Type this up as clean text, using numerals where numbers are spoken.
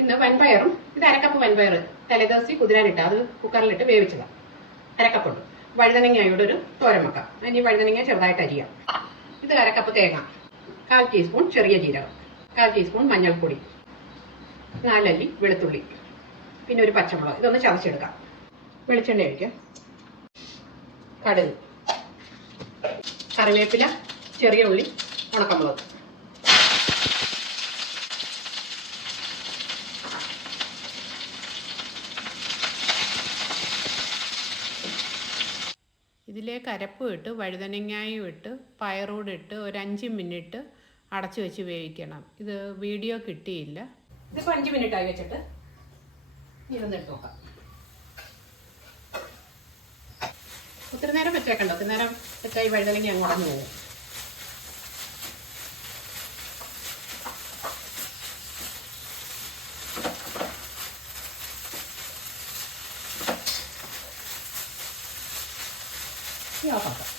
ഇന്ന് വൻപയറും ഇത് അരക്കപ്പ് വൻപയർ തലേദിവസി കുതിരാനിട്ട് അത് കുക്കറിലിട്ട് വേവിച്ചതാണ്. അരക്കപ്പുണ്ട്. വഴുതനങ്ങയോടെ ഒരു തോരൻ വെക്കാം. അതിന് വഴുതനങ്ങ ചെറുതായിട്ട് അരിയാം. ഇത് അരക്കപ്പ് തേങ്ങ, 1/4 ടീസ്പൂൺ ചെറിയ ജീരകം, 1/4 ടീസ്പൂൺ മഞ്ഞൾപ്പൊടി, 4 അല്ലി വെളുത്തുള്ളി, പിന്നെ ഒരു പച്ചമുളക്. ഇതൊന്ന് ചതച്ചെടുക്കാം. വെളിച്ചെണ്ണ ഒഴിക്കാം. കടുക്, കറിവേപ്പില, ചെറിയ ഉള്ളി, ഉണക്കമുളക്. ഇതിലേക്ക് അരപ്പും ഇട്ട് വഴുതനങ്ങയും ഇട്ട് പയറൂടെ ഇട്ട് ഒരു 5 മിനിറ്റ് അടച്ചു വെച്ച് വേവിക്കണം. ഇത് വീഡിയോ കിട്ടിയില്ല. ഇതിപ്പോൾ 5 മിനിറ്റായി വെച്ചിട്ട് ഇരുന്നിട്ട് നോക്കാം. ഒത്തിരി നേരം വെച്ചേക്കണ്ട. ഒത്തിരി നേരം വെച്ചാൽ ഈ വഴുതനങ്ങ അങ്ങ് ഉടഞ്ഞു പോകും. ഓഫാക്കാം.